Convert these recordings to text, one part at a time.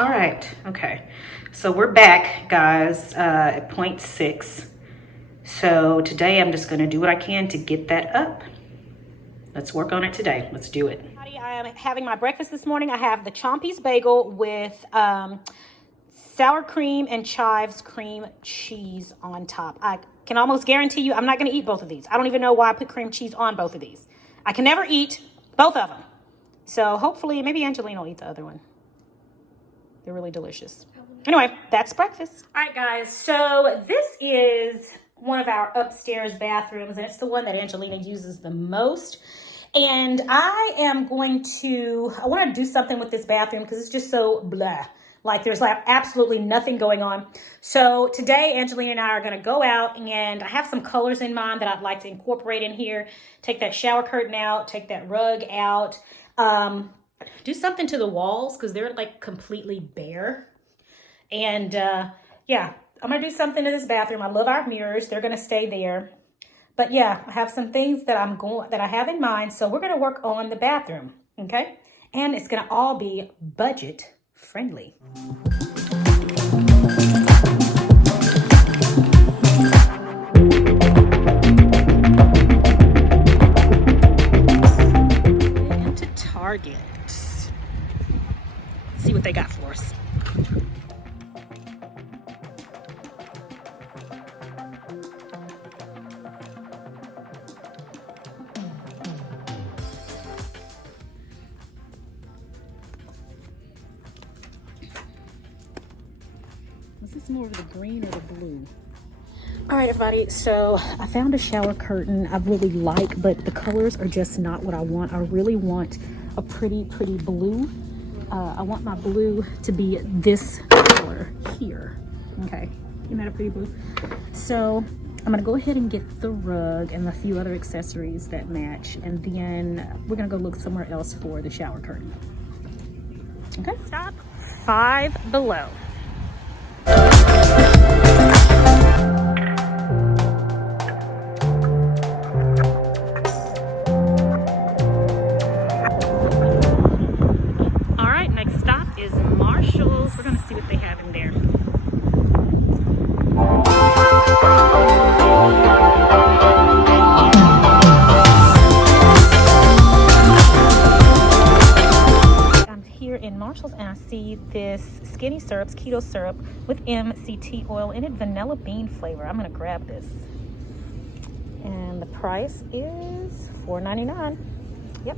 All right, okay. So we're back, guys, at point 6. So today I'm just gonna do what I can to get that up. Let's work on it today. Let's do it. I am having my breakfast this morning. I have the Chompy's bagel with sour cream and chives cream cheese on top. I can almost guarantee you I'm not gonna eat both of these. I don't even know why I put cream cheese on both of these. I can never eat both of them. So hopefully, maybe Angelina will eat the other one. They're really delicious. Anyway, that's breakfast. All right, guys. So this is one of our upstairs bathrooms, and it's the one that Angelina uses the most. And I want to do something with this bathroom because it's just so blah. Like there's like absolutely nothing going on. So today, Angelina and I are going to go out, and I have some colors in mind that I'd like to incorporate in here. Take that shower curtain out, take that rug out. Do something to the walls because they're like completely bare. And yeah, I'm gonna do something to this bathroom. I love our mirrors. They're gonna stay there. But yeah, I have some things that I have in mind. So we're gonna work on the bathroom, okay? And it's gonna all be budget friendly. Into Target. See what they got for us. Is this more of the green or the blue? All right, everybody, so I found a shower curtain I really like, but the colors are just not what I want. I really want a pretty blue. I want my blue to be this color here. Okay, isn't that a pretty blue? So I'm gonna go ahead and get the rug and a few other accessories that match, and then we're gonna go look somewhere else for the shower curtain. Okay, stop. Five Below. We're going to see what they have in there. I'm here in Marshall's and I see this Skinny Syrups Keto Syrup with MCT oil in it, vanilla bean flavor. I'm going to grab this. And the price is $4.99. Yep.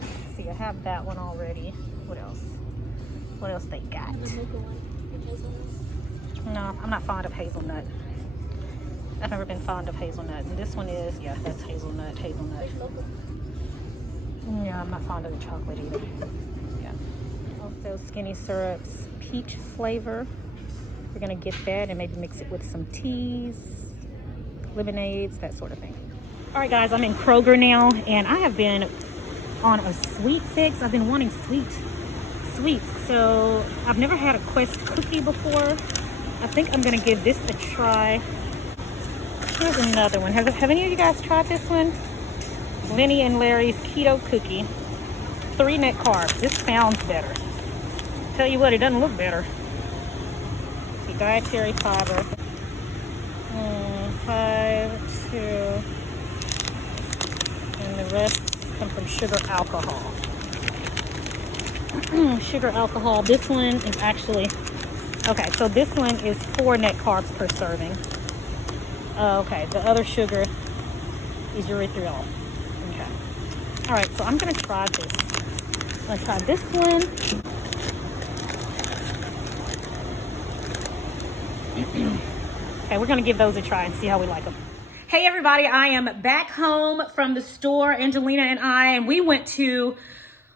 Let's see, I have that one already. What else? What else they got? No, I'm not fond of hazelnut. I've never been fond of hazelnut. And this one is, yeah, that's hazelnut. Yeah, I'm not fond of the chocolate either. Yeah. Also, Skinny Syrups peach flavor. We're gonna get that and maybe mix it with some teas, lemonades, that sort of thing. All right, guys, I'm in Kroger now, and I have been on a sweet fix. I've been wanting sweets. So I've never had a Quest cookie before. I think I'm gonna give this a try. Here's another one. Have any of you guys tried this one? Lenny and Larry's keto cookie, 3 net carbs. This sounds better. Tell you what, it doesn't look better. See, dietary fiber, 5, 2, and the rest come from sugar alcohol. Sugar alcohol. This one is actually okay, so this one is 4 net carbs per serving. Okay, the other sugar is erythritol. Okay, all right, so I'm gonna try this. I'm gonna try this one. Okay, we're gonna give those a try and see how we like them. Hey everybody, I am back home from the store, Angelina and I, and we went to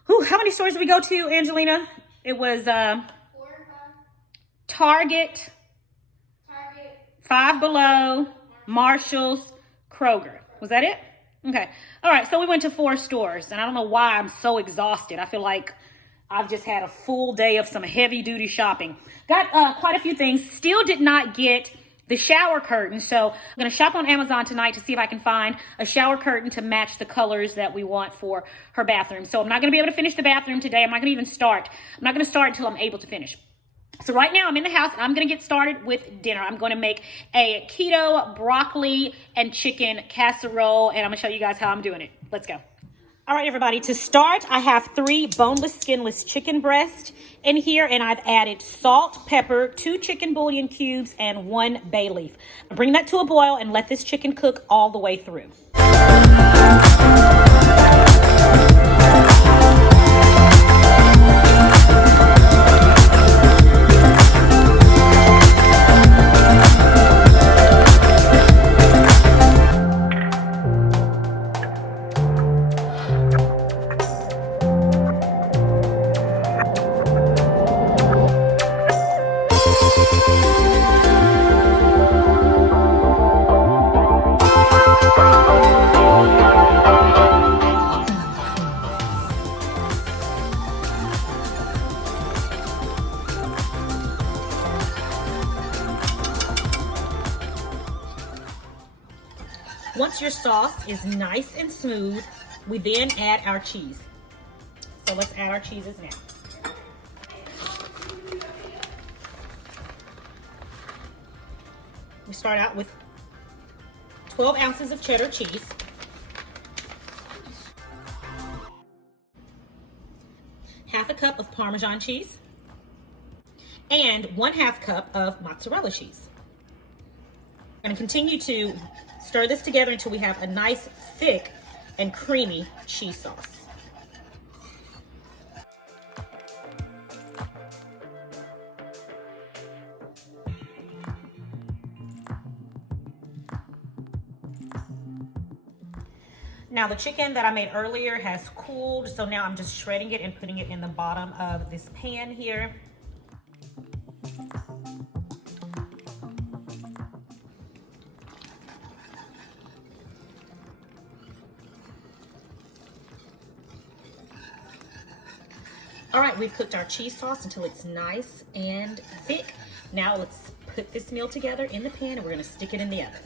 how many stores did we go to, Angelina? It was 4 or 5. Target, 5 Below, Marshall's, Kroger. Was that it? Okay. All right. So we went to 4 stores, and I don't know why I'm so exhausted. I feel like I've just had a full day of some heavy duty shopping. Got quite a few things. Still did not get the shower curtain. So I'm gonna shop on Amazon tonight to see if I can find a shower curtain to match the colors that we want for her bathroom. So I'm not gonna be able to finish the bathroom today. I'm not gonna even start. I'm not gonna start until I'm able to finish. So right now I'm in the house and I'm gonna get started with dinner. I'm gonna make a keto broccoli and chicken casserole, and I'm gonna show you guys how I'm doing it. Let's go. All right, everybody, to start, I have 3 boneless, skinless chicken breasts in here, and I've added salt, pepper, 2 chicken bouillon cubes, and 1 bay leaf. Bring that to a boil and let this chicken cook all the way through. Once your sauce is nice and smooth, we then add our cheese. So let's add our cheeses now. We start out with 12 ounces of cheddar cheese, half a cup of Parmesan cheese, and 1/2 cup of mozzarella cheese. I'm going to continue to stir this together until we have a nice, thick, and creamy cheese sauce. Now the chicken that I made earlier has cooled, so now I'm just shredding it and putting it in the bottom of this pan here. All right, we've cooked our cheese sauce until it's nice and thick. Now let's put this meal together in the pan and we're gonna stick it in the oven.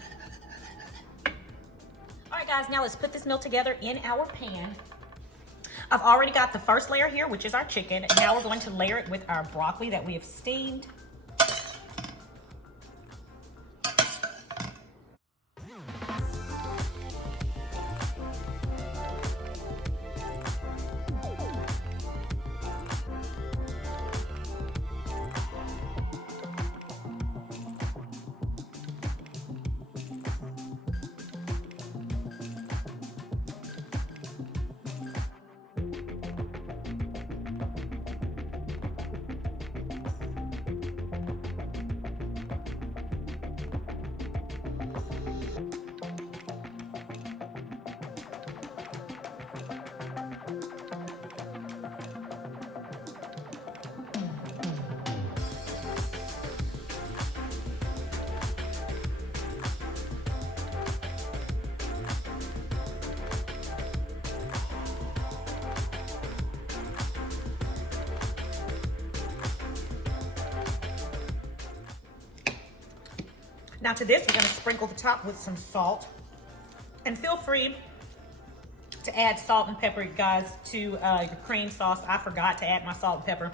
All right, guys, now let's put this meal together in our pan. I've already got the first layer here, which is our chicken. Now we're going to layer it with our broccoli that we have steamed. Now to this, we're gonna sprinkle the top with some salt. And feel free to add salt and pepper, guys, to your cream sauce. I forgot to add my salt and pepper,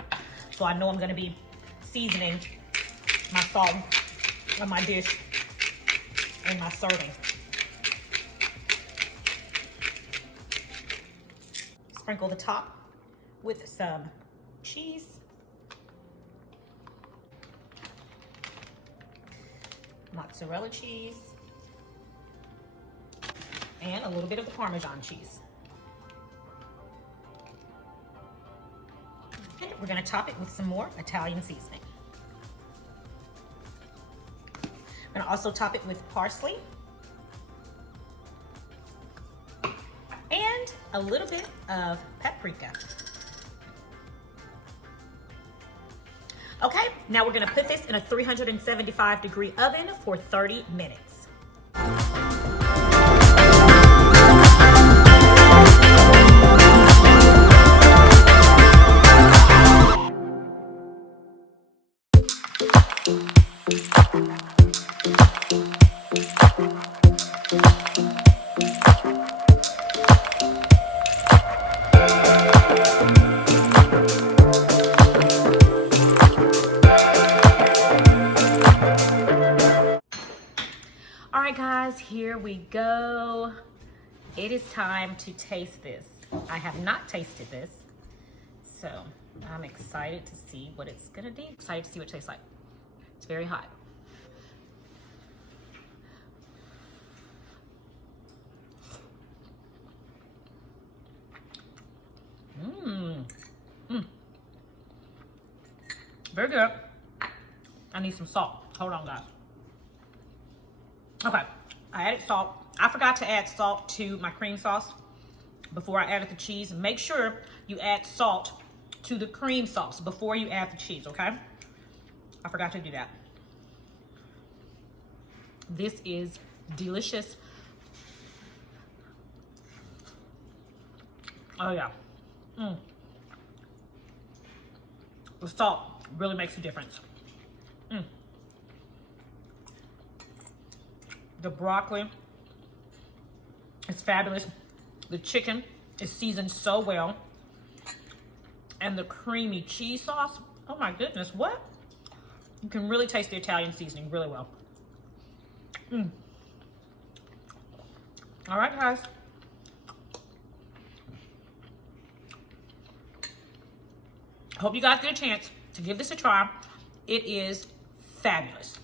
so I know I'm gonna be seasoning my salt on my dish and my serving. Sprinkle the top with some cheese. Mozzarella cheese, and a little bit of the Parmesan cheese. And we're going to top it with some more Italian seasoning. I'm going to also top it with parsley and a little bit of paprika. Okay, now we're gonna put this in a 375-degree oven for 30 minutes. here we go. It is time to taste this. I have not tasted this, so I'm excited to see what it's gonna do. Excited to see what it tastes like. It's very hot. Very good. I need some salt. Hold on, guys. Okay, I added salt. I forgot to add salt to my cream sauce before I added the cheese. Make sure you add salt to the cream sauce before you add the cheese, okay? I forgot to do that. This is delicious. Oh yeah. The salt really makes a difference. The broccoli is fabulous. The chicken is seasoned so well. And the creamy cheese sauce, oh my goodness, what? You can really taste the Italian seasoning really well. All right, guys. Hope you guys get a chance to give this a try. It is fabulous.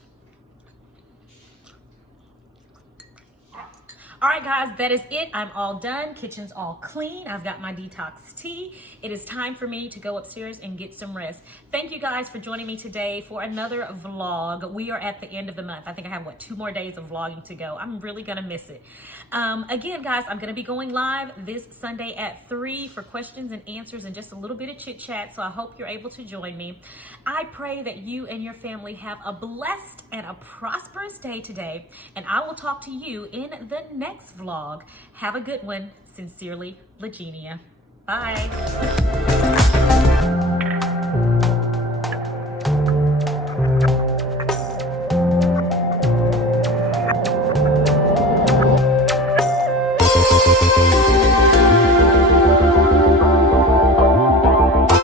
All right, guys, that is it. I'm all done. Kitchen's all clean. I've got my detox tea. It is time for me to go upstairs and get some rest. Thank you guys for joining me today for another vlog. We are at the end of the month. I think I have, what, 2 more days of vlogging to go. I'm really gonna miss it. Again, guys, I'm gonna be going live this Sunday at 3 for questions and answers and just a little bit of chit chat. So I hope you're able to join me. I pray that you and your family have a blessed and a prosperous day today. And I will talk to you in the next vlog. Have a good one. Sincerely, Legenia. Bye.